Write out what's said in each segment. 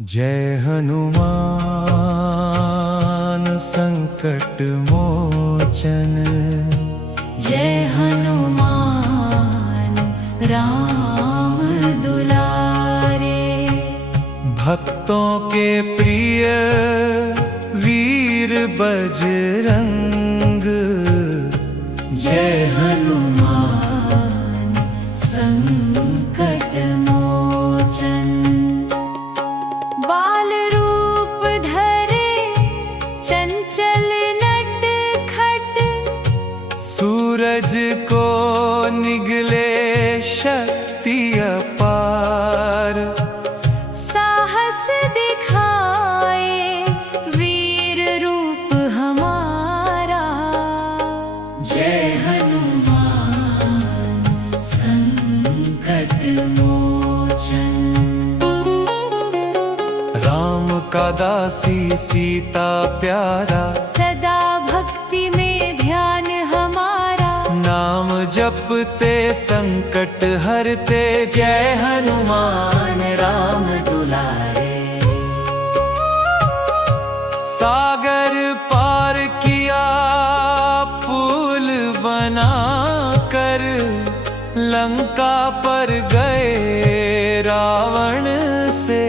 जय हनुमान संकट मोचन। जय हनुमान राम दुलारे। भक्तों के प्रिय वीर बजरंग। जय हनुमान संकट मोचन। बाल रूप धरे चंचल नट खट। सूरज को निगले शक्ति अपार। साहस दिखाए वीर रूप हमारा। जय हनुमान संकट मोचन। राम का दासी सीता प्यारा। सदा भक्ति में ध्यान हमारा। नाम जपते संकट हरते। जय हनुमान राम दुलारे। सागर पार किया पुल बनाकर। लंका पर गए रावण से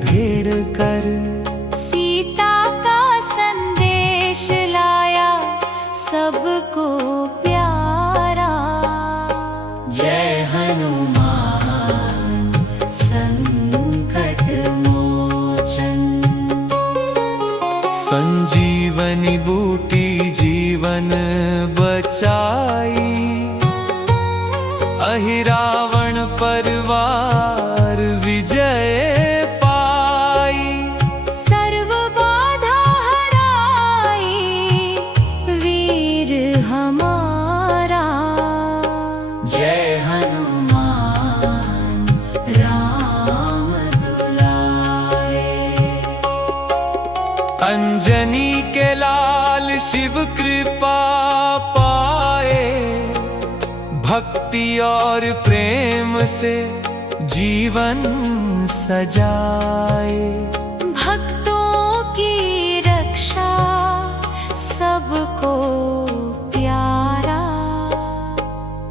भिड़ कर। सीता का संदेश लाया सबको प्यारा। जय हनुमान संकट मोचन। संजीवनी बूटी जीवन बचाई। अहिरावण परिवार विजय पाई। सर्व बाधा हराई वीर हमारा। जय हनुमान राम दुलारे। अंजनी के लाल शिव कृपा पाए। भक्ति और प्रेम से जीवन सजाए। भक्तों की रक्षा सबको प्यारा।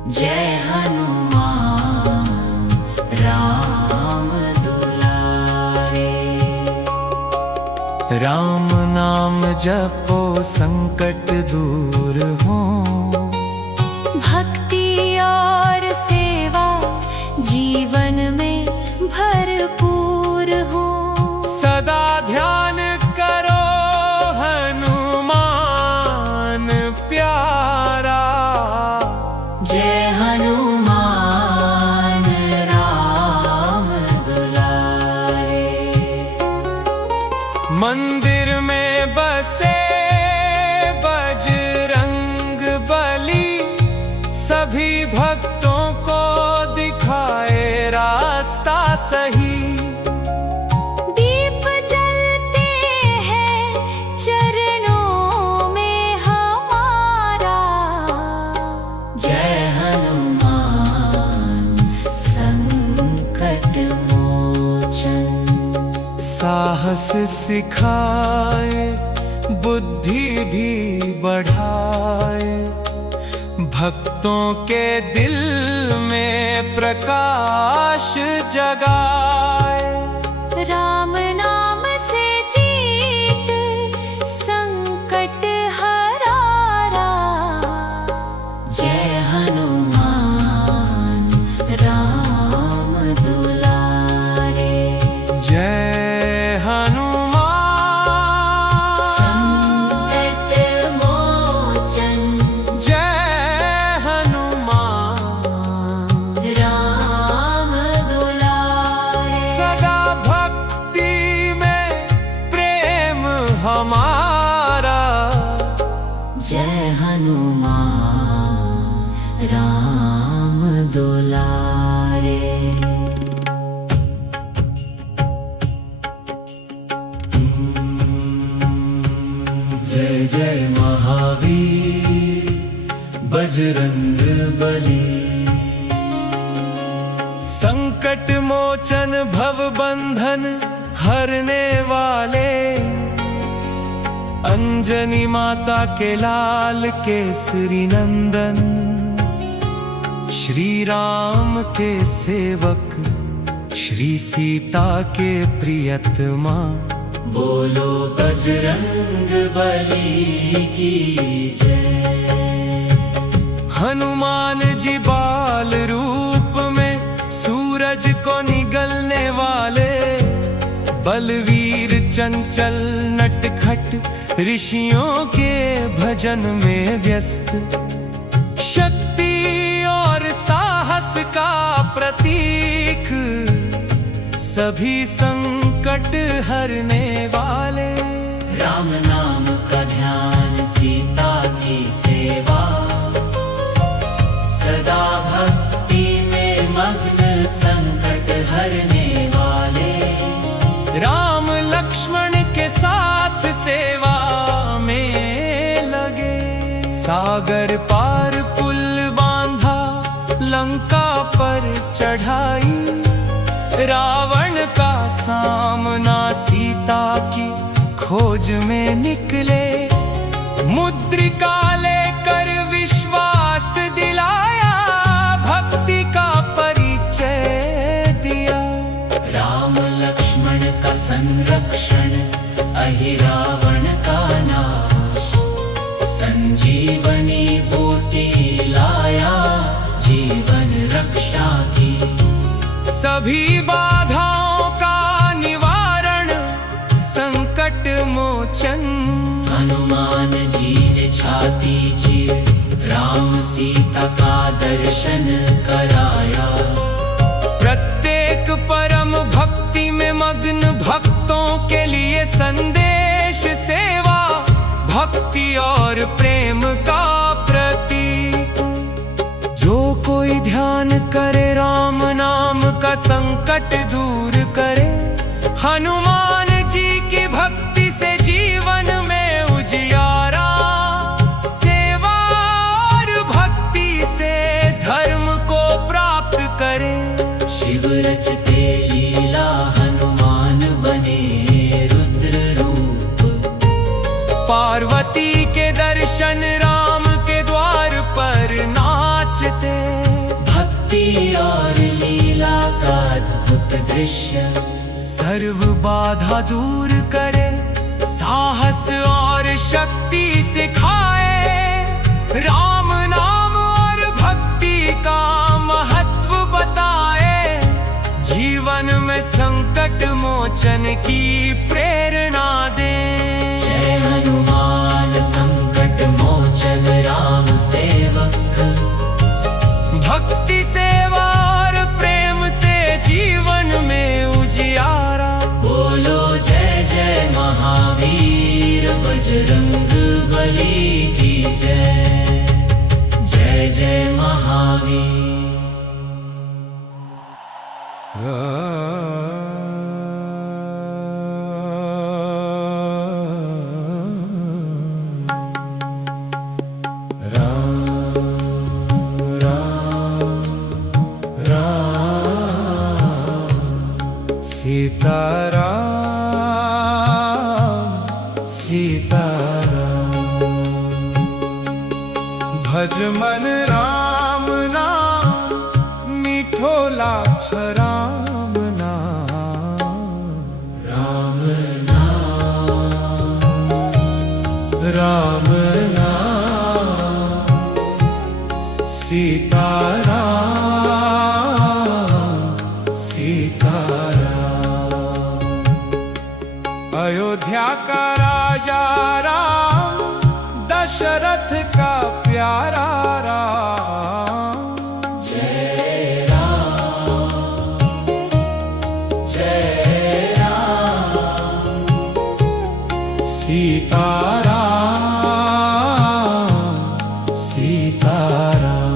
जय हनुमान राम दुलारे। राम नाम जपो संकट दूर हो। भक्ति और सेवा जीवन में भरपूर हो। सदा ध्यान करो हनुमान प्यारा। जय हनुमान राम दुलारे। मंदिर में बसे बजरंग बली। सभी भक्तों को दिखाए रास्ता सही। दीप जलते हैं चरणों में हमारा। जय हनुमान संकट मोचन। साहस सिखाए बुद्धि भी बढ़ाए। भक्तों के दिल में प्रकाश जगाए। राम नाम से जीत संकट हरारा। जय हनुमान राम दुलारे। जय संकट मोचन। राम दुलारे। सदा भक्ति में प्रेम हमारा। जय हनुमान राम दुलारे। जय जय महावीर बजरंग बली। संकट मोचन भव बंधन हरने वाले, अंजनी माता के लाल केसरी नंदन, श्री राम के सेवक, श्री सीता के प्रियतमा। बोलो बजरंग बली की जय। हनुमान जी बाल रूप में सूरज को निगलने वाले, बलवीर चंचल नटखट ऋषियों के भजन में व्यस्त, शक्ति और साहस का प्रतीक, सभी संकट हरने वाले। राम नाम का ध्यान, सीता की सेवा, सदा भक्ति में मग्न, संकट हरने वाले। राम लक्ष्मण के साथ सेवा में लगे, सागर पार पुल बांधा, लंका पर चढ़ाई, रावण का सामना सीता की खोज में निकले, मुद्रिका लेकर विश्वास दिलाया, भक्ति का परिचय दिया। राम लक्ष्मण का संरक्षण, अहिरावण का नाश, संजीवनी बूटी लाया, जीवन रक्षा की। सभी बाधाओं का निवारण, संकट मोचन। हनुमान जी ने छाती चीर, राम सीता का दर्शन कराया। प्रत्येक परम भक्ति में मग्न भक्तों के लिए संदेश सेवा, भक्ति और प्रेम का प्रतीक। जो कोई ध्यान करे राम नाम का, संकट दूर करे। हनुमान जी की भक्ति से जीवन में उजियारा, सेवा और भक्ति से धर्म को प्राप्त करे। शिव रचते लीला, हनुमान बने रुद्र रूप, पार्वती के दर्शन राम के द्वार पर नाचते। भक्ति और लीला का अद्भुत दृश्य, सर्व बाधा दूर करे, साहस और शक्ति सिखाए। राम नाम और भक्ति का महत्व बताए, जीवन में संकट मोचन की प्रेरणा दे। जय हनुमान संकट मोचन राम सेवक, भक्ति सेवा और प्रेम से जीवन में उजियारा। बोलो जय जय महावीर, बजरंग बली की जय। जय जय महावीर। सीताराम सीताराम, भज मन राम नाम, मीठो लाछ राम नाम। राम नाम, राम नाम, सीताराम सीताराम। अयोध्या का राजा राम, दशरथ का प्यारा राम। जय राम, जय राम, सीताराम सीताराम।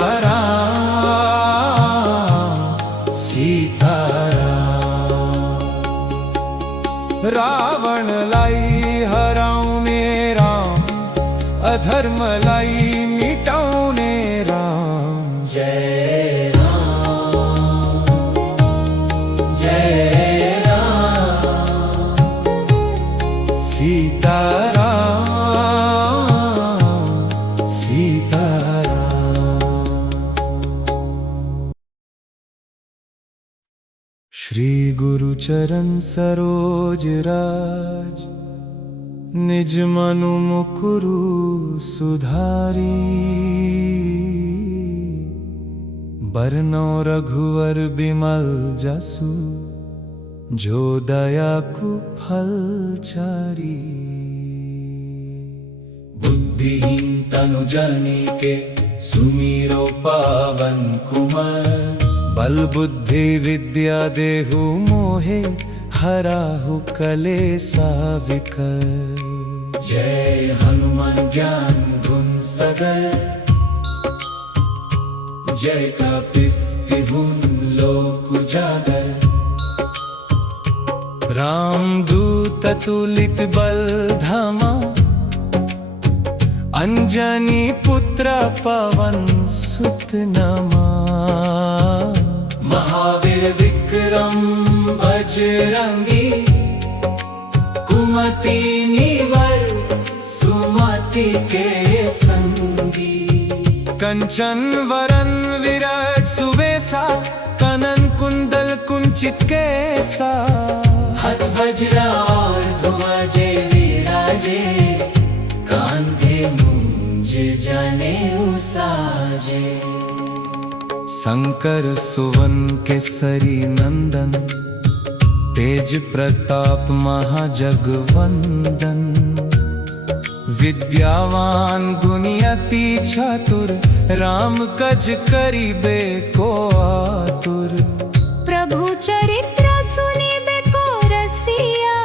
सीताराम सीताराम। रावण लाई हराउने राम, अधर्म लाई मिटाउने राम। जय राम जय राम सीताराम सीताराम। श्री गुरु चरण सरोज राज, निज मनु मुकुरु सुधारी। बरनौ रघुवर बिमल जसु, जो दया को फल चारी। बुद्धिहीन तनु जानिके, सुमिरो पावन कुमार। बल बुद्धि विद्या देहु मोहे, हराहु कलेसा विकर। जय हनुमान ज्ञान गुण सागर, जय कपीस तिहुँ लोक उजागर। रामदूत अतुलित बल धामा, अंजनी पुत्र पवन सुत नमा। महावीर विक्रम बजरंगी, कुमति निवर सुमति के संगी। कंचन वरन विराज सुबेसा, कनन कुंडल कुंचित केसा। हाथ वज्र और ध्वजे विराजे, कांधे मूंज जनेऊ साजे। शंकर सुवन केसरी नंदन, तेज प्रताप महाजगवंदन। विद्यावान गुणी अति चातुर, राम कज करिबे को आतुर। प्रभु चरित्र सुनिबे को रसिया,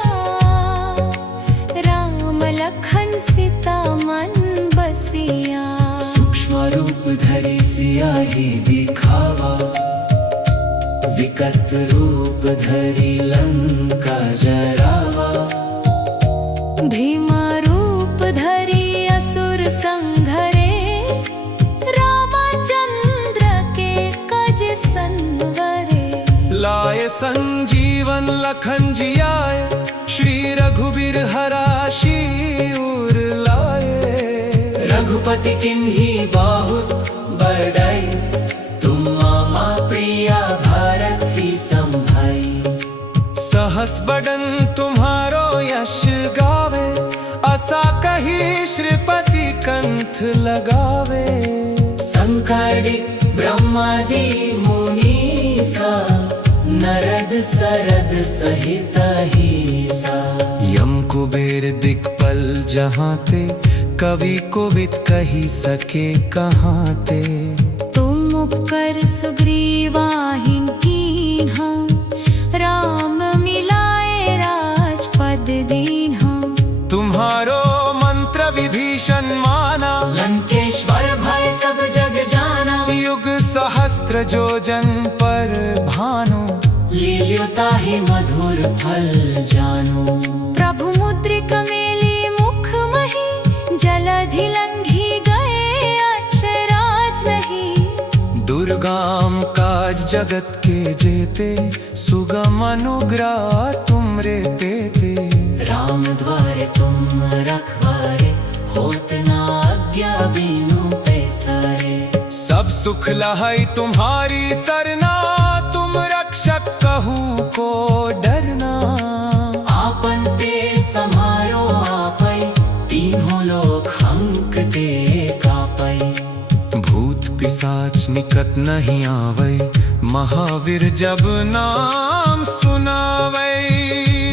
राम लखन सीता मन बसिया। सूक्ष्म रूप धरि सियाहि दिखावा, विकट रूप धरि लंका जरावा। भीम रूप धरि असुर संघरे, रामचंद्र के काज संवरे। लाए संजीवन लखन जियाए, श्री रघुबीर हरा शिवर लाए। रघुपति किन्ही बहुत बड़ाई, तुम मामा प्रिया भरत ही संभाई। सहस बदन तुम्हारो यश गावे, असा कही श्रीपति कंठ लगावे। संकटि ब्रह्मादि मुनीसा, नरद सरद सहित हीसा। यम कुबेर दिक्पल जहाते, कवि कोविद कही सके कहाते। तुम उपकर सुग्रीवाहिन कीन्हा, राम मिलाए राजपद दीन्हा। तुम्हारो मंत्र विभीषण माना, लंकेश्वर भय सब जग जाना। युग सहस्त्र जो जन पर भानु, लील्योता ही मधुर फल जानो। प्रभु मुद्रिक मेली मुख मही, जलधि लंघी गए अक्षराज नहीं। दुर्गम काज जगत के जेते, सुगम अनुग्रह तुम रे देते। राम द्वारे तुम रखवारे, होत न आज्ञा बिनु पैसारे। सब सुख लहै तुम्हारी सरना, तुम रक्षक कहू को डरना। आपन तेज समारो आपै, तीनों लोक हंकते कापै। भूत पिशाच निकट नहीं आवै, महावीर जब नाम सुनावै।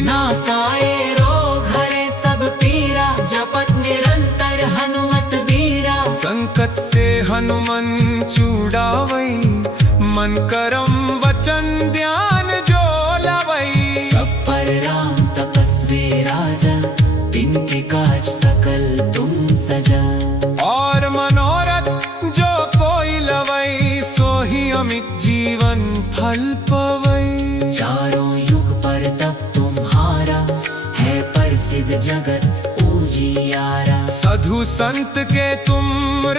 नासाए रोग हरे सब पीरा, जपत निरंतर हनुमत बीरा। संकट से हनुमान छुड़ावै, मन करम वचन ध्यान जो लावै। सब पर राम तपस्वी राजा, तिनके काज सकल तुम सजा। और मनोरथ जो कोई लवै, अमित जीवन फल पवै। चारों युग पर तब तुम्हारा है प्रसिद्ध जगत उजियारा। साधु संत के तुम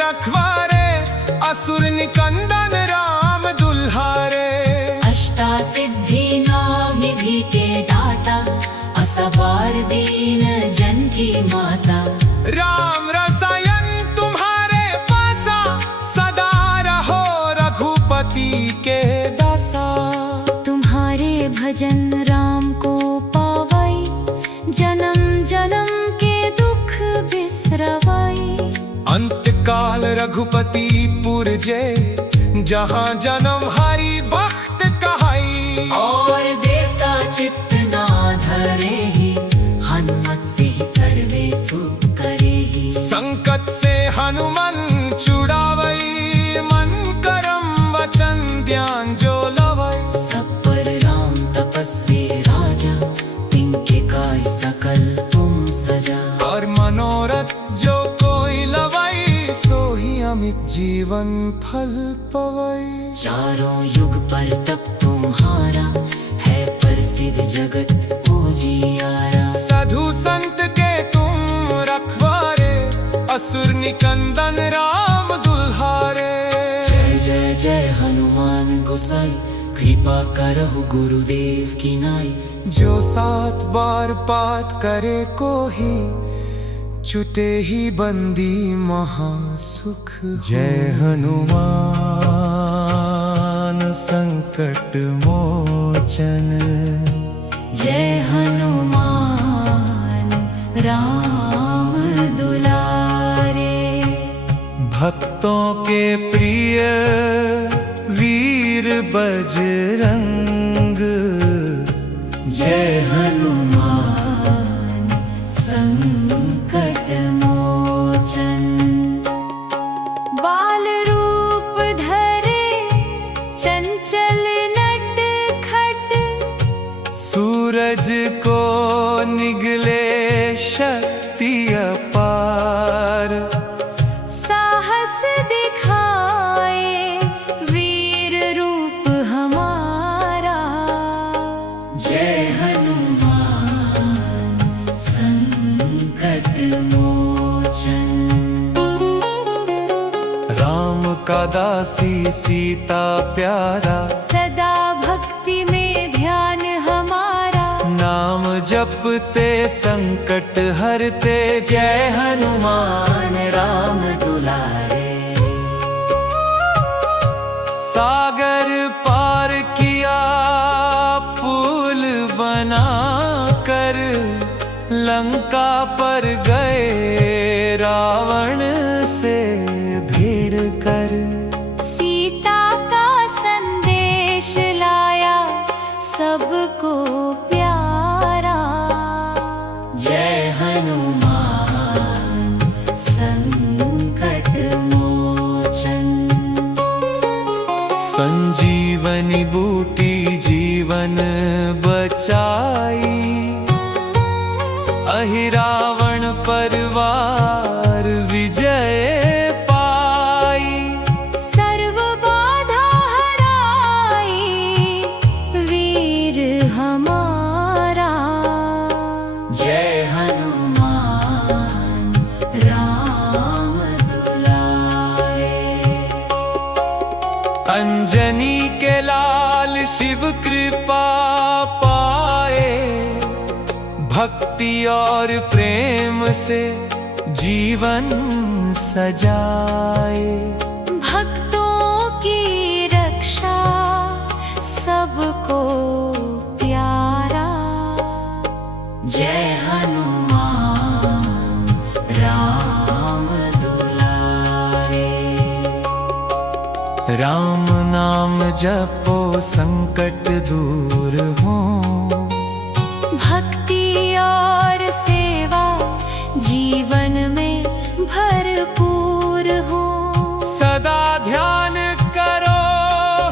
रखवारे, असुर निकंदन राम दुल्हारे। अष्टा सिद्धि नौ निधि के दाता, असवार दीन जन की माता। राम रसायन तुम्हारे पासा, सदा रहो रघुपति के दासा। तुम्हारे भजन राम को पावै, जन्म जन्म के दुख बिसरवै। अंत काल रघुपति पुर जे, जहाँ जन्म हरि भक्त कहाई। और देवता चित्त ना धरे ही, हनुमत से ही सर्वे सुख करे ही। संकट से हनुमान छुड़ावई, मन करम वचन ध्यान जो लवई। सब पर राम तपस्वी राजा, तिनके काय सकल तुम सजा। और मनोरथ जो कोई लवई, सो ही अमित जीवन फल पवई। चारों युग पर तब तुम्हारा है प्रसिद्ध जगत उजियारा। साधु संत के तुम रखवारे, असुर निकंदन राम दुल्हारे। जय जय जय हनुमान गोसाई, कृपा करहु गुरुदेव की नाई। जो 7 बार पाठ करे को ही, छूटे ही बंदी महासुख हो। जय हनुमान संकट मोचन। जय हनुमान राम दुलारे। भक्तों के प्रिय वीर बजरंग। जय हनुमान संकट मोचन। बाल रूप धरे चंचल नट खट, सूरज को निगले शक्ति अपार। साहस दिखाए वीर रूप हमारा। जय हनुमान संकट मोचन। राम का दासी सीता प्यारा, सदा भक्ति में ध्यान हमारा। नाम जपते संकट हरते। जय हनुमान राम दुलारे। सागर पार किया पुल बना कर, लंका पर गए रावण से भिड़ कर। सीता का संदेश लाया सबको प्यारा। जय हनुमान संकट मोचन। संजीवनी बूटी जीवन बचाई, अहि रावण परिवार विजय पाई। सर्व बाधा हराई वीर हमारा। जय हनुमान राम दुलारे। अंजनी के लाल शिव कृपा पाए, भक्ति और प्रेम से जीवन सजाए। भक्तों की रक्षा सबको प्यारा। जय हनुमान राम दुलारे। राम नाम जपो संकट दूर हो, भक्ति और सेवा जीवन में भरपूर हो। सदा ध्यान करो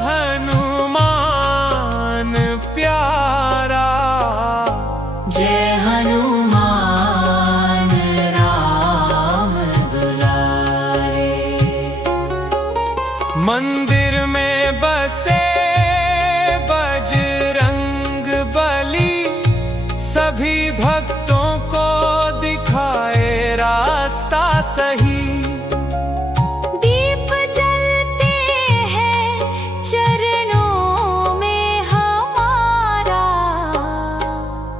हनुमान प्यारा। जय हनुमान राम दुलारे। मंदिर मंदिर में बसे बजरंग बली, सभी भक्तों को दिखाए रास्ता सही। दीप जलते हैं चरणों में हमारा,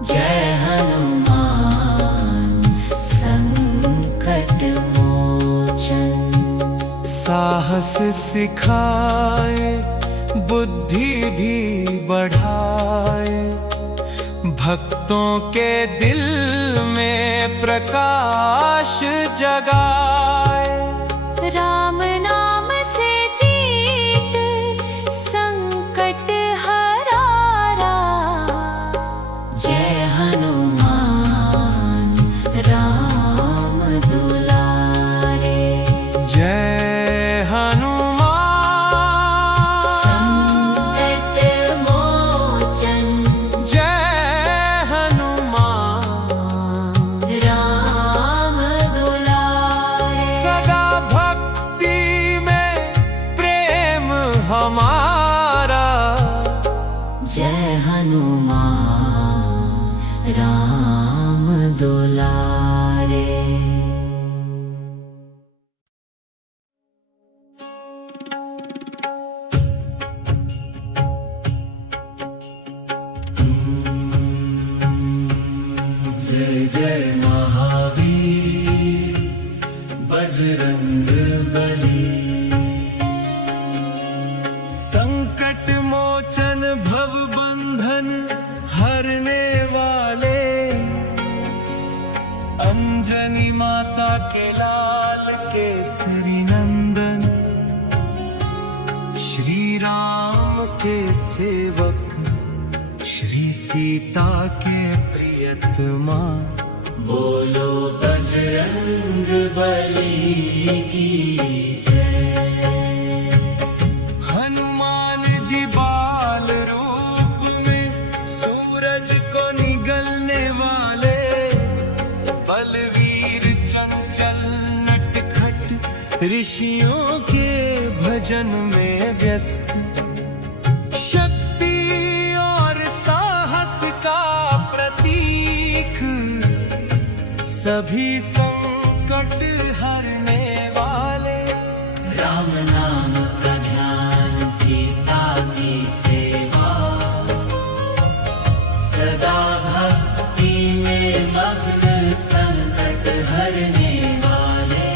जय हनुमान संकट मोचन। साहस सिखाए, बुद्धि भी बढ़ाए, भक्तों के दिल में प्रकाश जगाए। राम नाम से जीत संकट हरारा, जय हनुमान राम दुलारे। जय हनुमान संकट मोचन, जय हनुमान राम दुलारे। सदा भक्ति में प्रेम हमारा, जय हनुमान राम दुलारे। जय जय महावीर बजरंग बली। संकट मोचन भव बंधन हरने वाले, अंजनी माता के लाल केसरी नंदन, श्री राम के सेवक श्री सीता के प्रियतमा। बोलो बजरंग बली की जय। हनुमान जी बाल रूप में सूरज को निगलने वाले, बलवीर चंचल नटखट ऋषियों के भजन में व्यस्त, शक्ति और साहस का प्रतीक, सभी संकट हरने वाले। राम नाम का ध्यान सीता की सेवा, सदा भक्ति में मग्न संकट हरने वाले।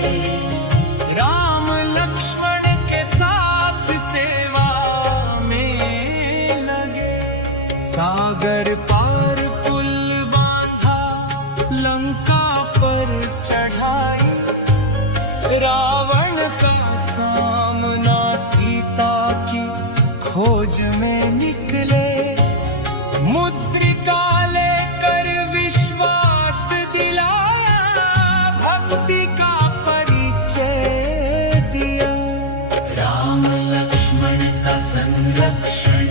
राम लक्ष्मण के साथ सेवा में लगे, सागर पार पुल बांधा, लंका पर चढ़ाई, रावण का सामना सीता की खोज में निकले, मुद्रिका लेकर विश्वास दिलाया, भक्ति का परिचय दिया। राम लक्ष्मण का संरक्षण,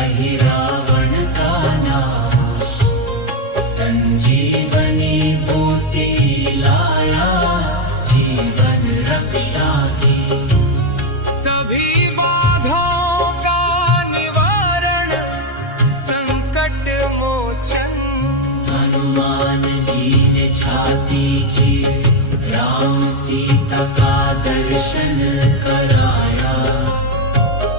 अहि रावण का नाश, संजीवनी बूटी लाया, जीवन रक्षा की। सभी बाधाओं का निवारण, संकट मोचन। हनुमान जी ने छाती चीर, राम सीता का दर्शन कराया।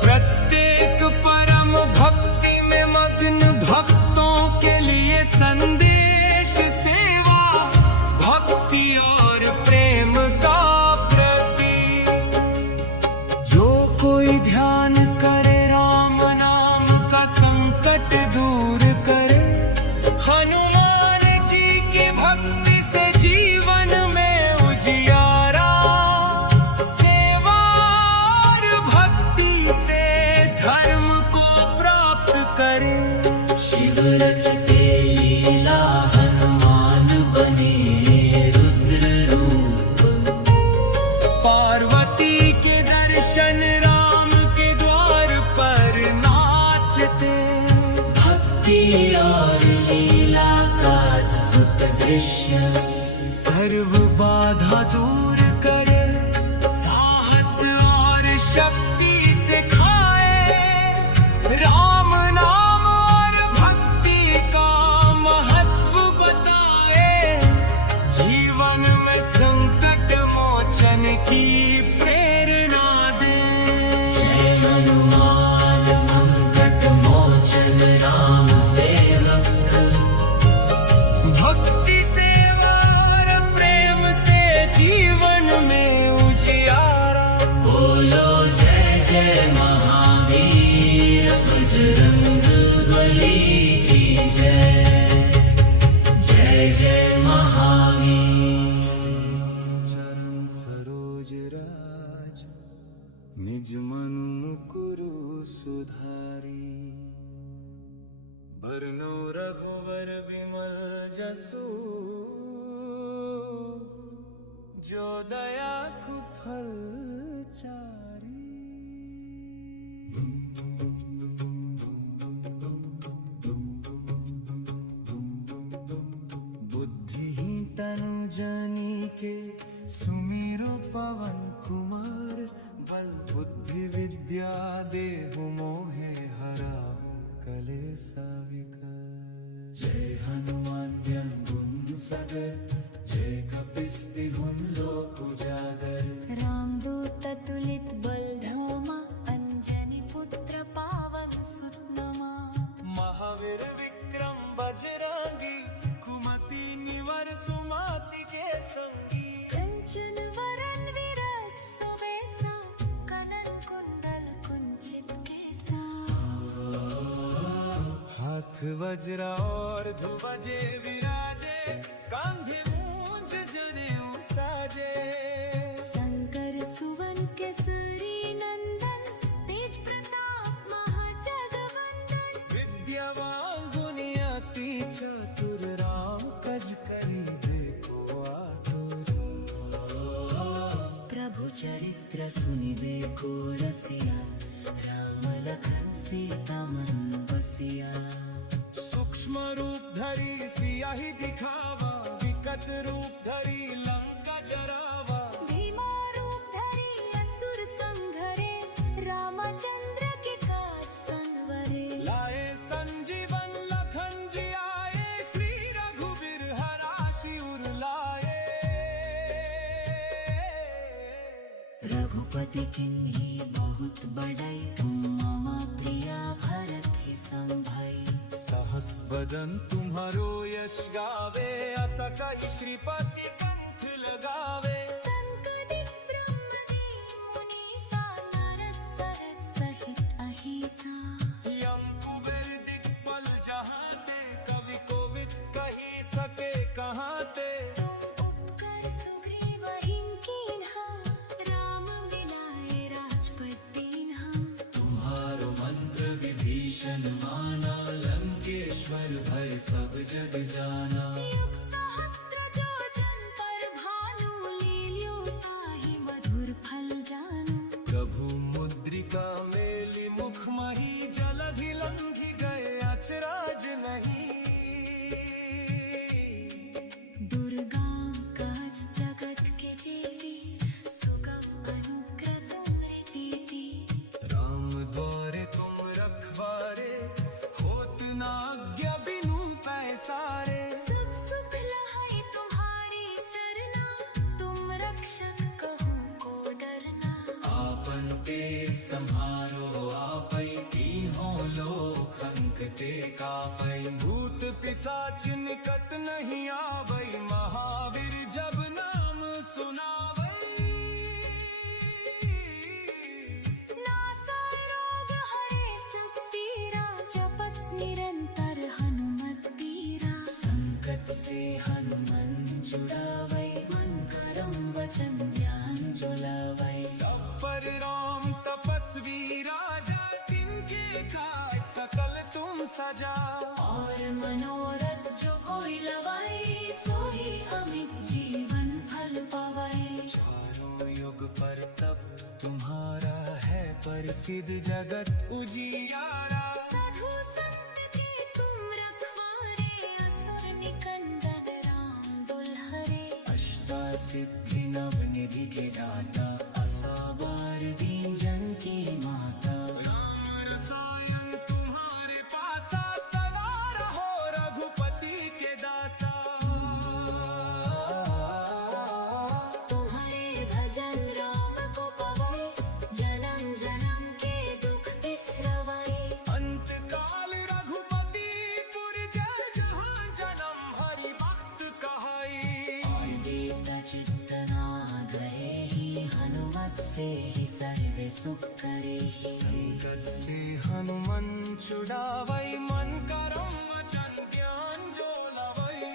प्रत्येक परम भक्ति में मग्न भक्तों के लिए संदेश सेवा, भक्ति और प्रेम का प्रतीक। जो कोई ध्यान करे राम नाम का, संकट दूर करे। हनुमान जी की भक्ति से जीवन में उजियारा, सेवा और भक्ति से धर्म को प्राप्त करे। शिव रचते लीला, हनुमान बने रुद्र रूप, पार्वती के दर्शन राम के द्वार पर नाचते। भक्ति और लीला का अद्भुत दृश्य, सर्व बाधा दूर करे, साहस और शक्ति बजरंग बली की जय। जय जय महावीर। चरण सरोज राज निज मनु मुकुरु सुधारी। बरनो रघुवर विमल जसु जो दया कुफल चारी। बुद्धिहीन तनु जानिके सुमिरो पवन कुमार। बल बुद्धि विद्या देहु मोहे हराहु कलेसा विकार। जय हनुमान ज्ञान गुण सागर जय कपीस हुन लोक उजागर। रामदूत तुलित बल धामा अंजनी पुत्र पावन सुत नमा। महावीर विक्रम बजरंगी कुमति निवर सुमति के संगी। कंचन वरन विराज सुबेसा कनन कुंडल कुंचित केसा। हाथ वज्रा और ध्वजे विराजे कांधे मूंज जनेऊ साजे। शंकर सुवन केसरी नंदन तेज प्रताप महाजगवंदन। विद्यावान गुणी अति चातुर राम कज करी को आतुर। प्रभु चरित्र सुनिबे को रसिया। राम लखन सीता मन बसिया। सूक्ष्म रूप धरी सियाही दिखावा। विकट रूप धरी लंका जरावा। भीमा रूप धरी असुर संघरे। रामचंद्र के काज संवरे। लाए संजीवन लखन जी आए। श्री रघुवीर हराशि उर लाए। रघुपति किन्हीं बहुत बड़ाई। तुम मम प्रिया भरत ही संभई। सहस बदन तुम्हारो यश गावे। अस कहि श्रीपति कंठ लगावे। संकदित ब्रह्मदेव मुनीसा। नारद सरद सहित अहिसा। यम कुबेर दिक्पाल जहाते। कवि कोविद कही सके कहाते। तुम उपकर सुग्रीव कीन्हा। राम मिलाए राजपद दीन्हा। तुम्हारो मंत्र विभीषण माना। लंकेश्वर भय सब जग जाना। युग सहस्त्र जो जन पर भानु। लील्यो ताहि मधुर फल जानू। प्रभु मुद्रिका मेली मुख मही। जलधि लंघि गए अचराज नहीं। दुर्गम काज जगत के जेती। सुगम अनुग्रह तुमरे तेती। राम द्वारे तुम रखवारे। होत न आज्ञा बिनु पैसारे। सब सुख लहाई तुम्हारी सरना। तुम रक्षक कहो को डरना। आपन ते संहारो आपै। तीनों लोक अंकते कापै। भूत पिशाच निकट नहीं आवै। महावीर जब नाम सुनावै। नासाय रोग हरे सब पीरा। जपत निरंतर हनुमत बीरा। संकट से हनुमान छुड़ावै। मन करम वचन ध्यान जुलावै। सब पर राम तपस्वी राजा। तिनके काज सकल तुम सजा। और मनोरथ जो कोई लवाई। सोई अमित जीवन फल पावै। चारों युग पर तप तुम्हारा है। प्रसिद्ध जगत उजियारा। साधु संत के तुम रखवारे। असुर निकंदन राम दुल्हरे। अष्टसिद्धि नवनिधि के दाता। असवार दीन जन की माता। राम रसायन तुम्हारे पासा। सदा रहो रघुपति के दासा। तुम्हारे भजन राम को पवै। जन्म जन्म के दुख बिसरवै। अंत काल रघुपति पुर जय। जहाँ जन्म हरि भक्त कहाई। और देवता चित्तना धरे ही। हनुमत से ही सर्व सुख करे ही। संकट से हनुमंत छुड़ावई मन करम वचन ज्ञान जो लवई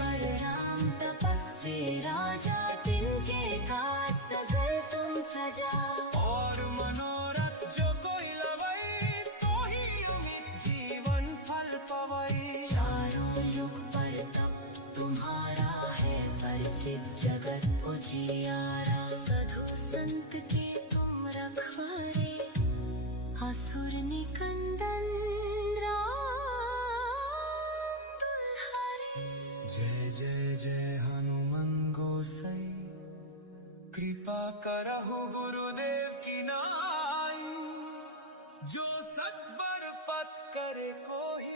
पर राम तपस्वी राजा तिनके का सगल तुम सजा और मनोरथ जो कोई लवई सोही अमित जीवन फल पवई चारों युग पर तप तुम्हारा है प्रसिद्ध जगत उजियारा साधु संत के तुम रखवारे असुर निकंदन राम दुल्हारे जय जय जय हनुमान गोसाई कृपा करहु गुरुदेव की नाई जो सतबर पथ करे कोई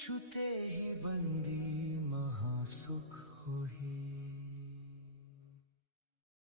छूते ही बंदी